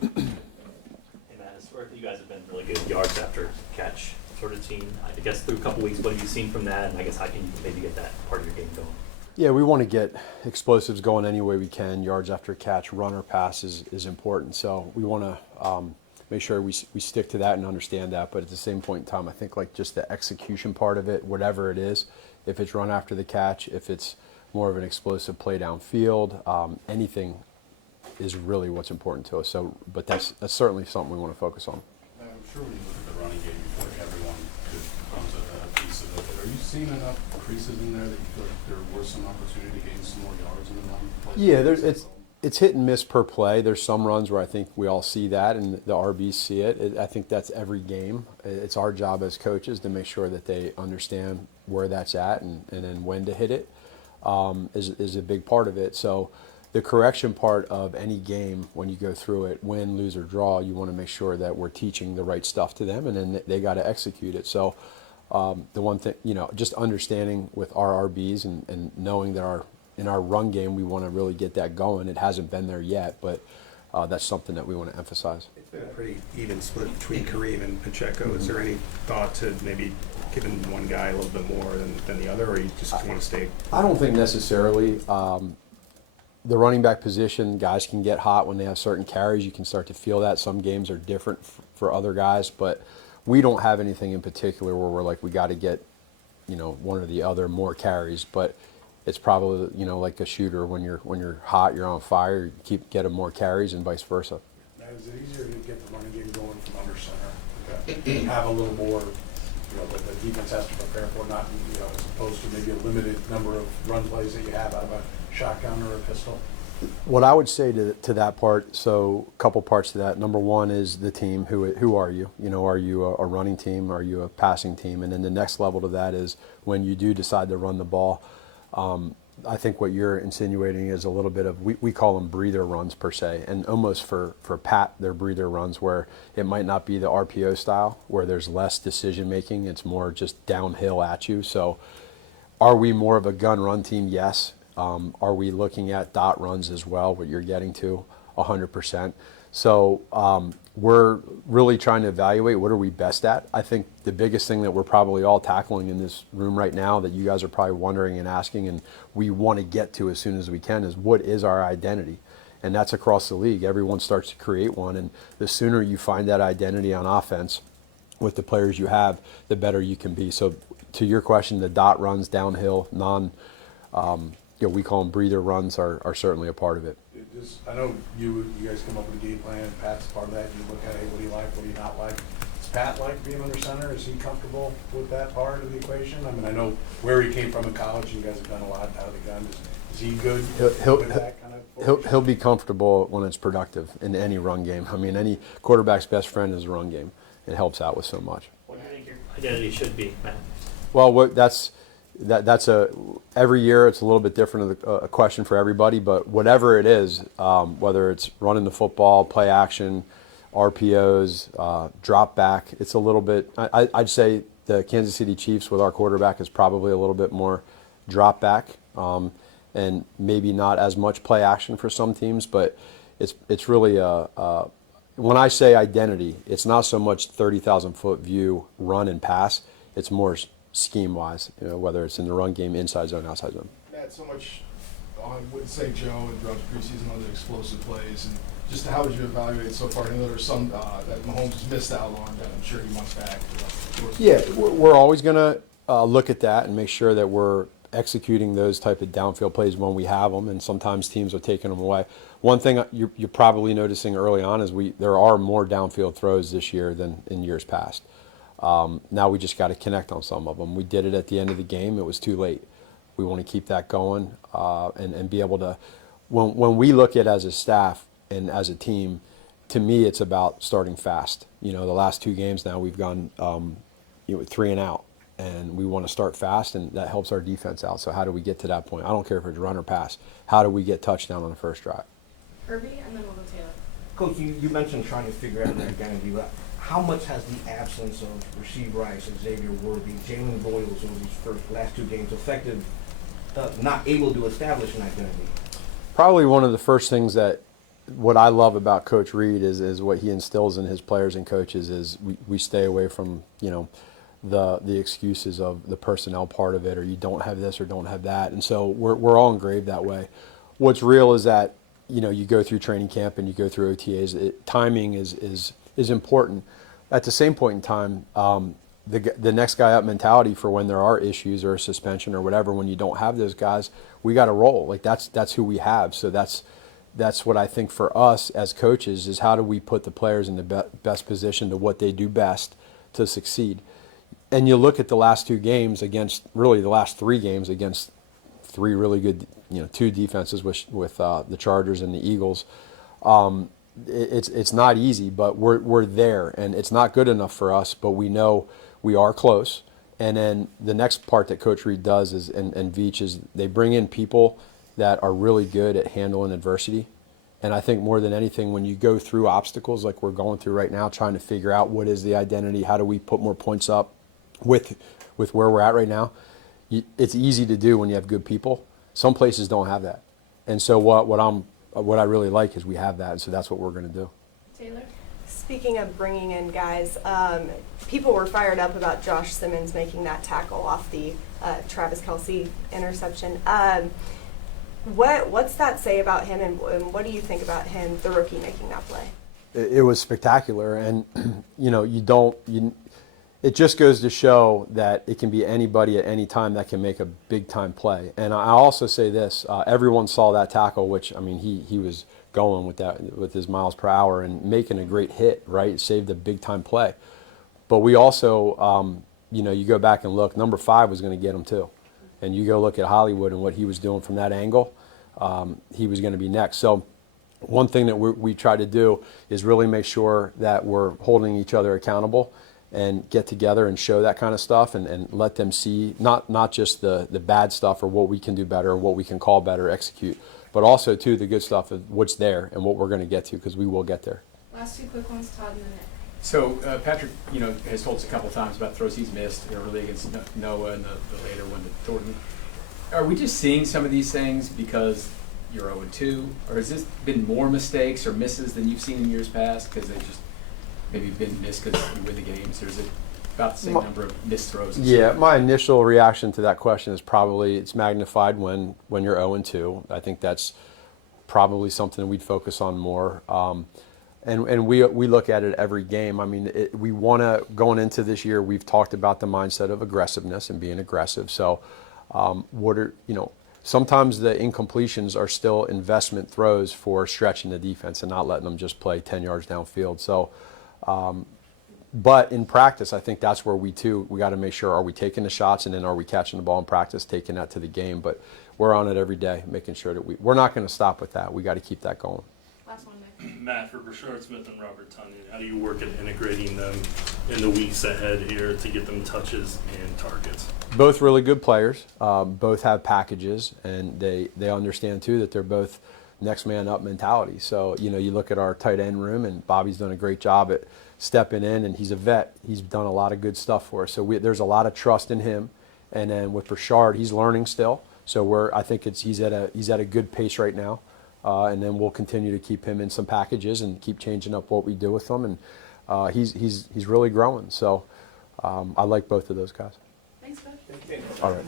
Hey Matt, historically you guys have been really good yards after catch sort of team. I guess through a couple weeks, what have you seen from that? And I guess how can you maybe get that part of your game going? Yeah, we want to get explosives going any way we can. Yards after catch, run or pass is important. So we want to make sure we stick to that and understand that. But at the same point in time, I think like just the execution part of it, whatever it is, if it's run after the catch, if it's more of an explosive play downfield, anything is really what's important to us. So, but that's certainly something we want to focus on. I'm sure when you look at the running game, you feel like everyone becomes a piece of it. But are you seeing enough creases in there that you feel like there was some opportunity to gain some more yards in the run? Yeah, it's hit and miss per play. There's some runs where I think we all see that and the RBs see it. I think that's every game. It's our job as coaches to make sure that they understand where that's at and then when to hit it is a big part of it. So the correction part of any game, when you go through it, win, lose, or draw, you want to make sure that we're teaching the right stuff to them, and then they got to execute it. So the one thing, just understanding with our RBs and knowing that in our run game, we want to really get that going. It hasn't been there yet, but that's something that we want to emphasize. It's been a pretty even split between Kareem and Pacheco. Is there any thought to maybe giving one guy a little bit more than the other, or you just want to stay? I don't think necessarily. The running back position, guys can get hot when they have certain carries. You can start to feel that. Some games are different for other guys, but we don't have anything in particular where we're like, we got to get, one or the other more carries. But it's probably, like a shooter, when you're hot, you're on fire, you keep getting more carries and vice versa. Now, is it easier to get the running game going from under center? Okay. Have a little more, that the defense has to prepare for, not, as opposed to maybe a limited number of run plays that you have out of a shotgun or a pistol? What I would say to that part, so a couple parts to that. Number one is the team. Who are you? Are you a running team? Are you a passing team? And then the next level to that is when you do decide to run the ball. I think what you're insinuating is a little bit of, we call them breather runs per se, and almost for Pat, they're breather runs where it might not be the RPO style, where there's less decision making. It's more just downhill at you. So are we more of a gun run team? Yes. Are we looking at dot runs as well, what you're getting to? 100%. So we're really trying to evaluate what are we best at. I think the biggest thing that we're probably all tackling in this room right now that you guys are probably wondering and asking, and we want to get to as soon as we can, is what is our identity? And that's across the league. Everyone starts to create one, and the sooner you find that identity on offense with the players you have, the better you can be. So to your question, the dot runs, downhill, we call them breather runs, are certainly a part of it. I know you guys come up with a game plan. Pat's part of that. You look at, hey, what do you like? What do you not like? Does Pat like being under center? Is he comfortable with that part of the equation? I mean, I know where he came from in college. You guys have done a lot out of the gun. Is he good with that kind of? He'll be comfortable when it's productive in any run game. I mean, any quarterback's best friend is a run game. It helps out with so much. What do you think your identity should be, Matt? Well, that's every year it's a little bit different of a question for everybody, but whatever it is, whether it's running the football, play action, RPOs, drop back, it's a little bit. I'd say the Kansas City Chiefs with our quarterback is probably a little bit more drop back, and maybe not as much play action for some teams, but it's really when I say identity, it's not so much 30,000 foot view run and pass, it's more scheme-wise, whether it's in the run game, inside zone, outside zone. Matt, so much on what say Joe and throughout the preseason on the explosive plays, and just how would you evaluate so far? I know there's some that Mahomes has missed out on that I'm sure he wants back. Yeah, we're always going to look at that and make sure that we're executing those type of downfield plays when we have them, and sometimes teams are taking them away. One thing you're probably noticing early on is there are more downfield throws this year than in years past. Now we just got to connect on some of them. We did it at the end of the game. It was too late. We want to keep that going and be able to, when we look at as a staff and as a team, to me it's about starting fast. The last two games now we've gone 3 and out, and we want to start fast, and that helps our defense out. So how do we get to that point? I don't care if it's run or pass. How do we get touchdown on the first drive? Herbie, and then we'll go Taylor. Coach, you mentioned trying to figure out their identity, but how much has the absence of Rasheed Rice, Xavier Worthy, Jalen Boyles over these last 2 games affected not able to establish an identity? Probably one of the first things that what I love about Coach Reed is what he instills in his players and coaches is we stay away from, the excuses of the personnel part of it, or you don't have this or don't have that. And so we're all engraved that way. What's real is that, you go through training camp and you go through OTAs. Timing is important. At the same point in time, the next guy up mentality for when there are issues or a suspension or whatever, when you don't have those guys, we got to roll. Like that's who we have. So that's what I think for us as coaches is how do we put the players in the best position to what they do best to succeed. And you look at the last 2 games really the last 3 games against 3 really good, 2 defenses with the Chargers and the Eagles. It's not easy, but we're there, and it's not good enough for us, but we know we are close. And then the next part that Coach Reed does is, and Veach, is they bring in people that are really good at handling adversity. And I think more than anything, when you go through obstacles like we're going through right now, trying to figure out what is the identity, how do we put more points up with where we're at right now, it's easy to do when you have good people. Some places don't have that. And so what I really like is we have that, and so that's what we're going to do. Taylor? Speaking of bringing in guys, people were fired up about Josh Simmons making that tackle off the Travis Kelce interception. What's that say about him, and what do you think about him, the rookie, making that play? It was spectacular, and it just goes to show that it can be anybody at any time that can make a big time play. And I also say this: everyone saw that tackle, which he was going with his miles per hour and making a great hit, right? Saved a big time play. But we also, you go back and look. Number 5 was going to get him too, and you go look at Hollywood and what he was doing from that angle. He was going to be next. So one thing that we try to do is really make sure that we're holding each other accountable and get together and show that kind of stuff and let them see not just the bad stuff or what we can do better or what we can call better, execute, but also too the good stuff of what's there and what we're going to get to, because we will get there. Last 2 quick ones, Todd and then Nick. So Patrick, has told us a couple times about throws he's missed early against Noah and the later one to Thornton. Are we just seeing some of these things because you're 0-2, or has this been more mistakes or misses than you've seen in years past because they've just maybe been missed because you win the games, or is it about the same number of missed throws? Yeah, my initial reaction to that question is probably it's magnified when you're 0-2. I think that's probably something we'd focus on more. And we look at it every game. I mean, we want to, going into this year, we've talked about the mindset of aggressiveness and being aggressive. So sometimes the incompletions are still investment throws for stretching the defense and not letting them just play 10 yards downfield. So, but in practice, I think that's where we got to make sure, are we taking the shots, and then are we catching the ball in practice, taking that to the game. But we're on it every day, making sure that we're not going to stop with that. We got to keep that going. Last one, Nick. Matt, for Brashard Smith and Robert Tunyon, how do you work at integrating them in the weeks ahead here to get them touches and targets? Both really good players. Both have packages, and they understand too that they're both next man up mentality. So you look at our tight end room, and Bobby's done a great job at stepping in, and he's a vet. He's done a lot of good stuff for us. So there's a lot of trust in him. And then with Brashard, he's learning still. So I think he's at a good pace right now. And then we'll continue to keep him in some packages and keep changing up what we do with them. And he's really growing. So I like both of those guys. Thanks, Coach. All right.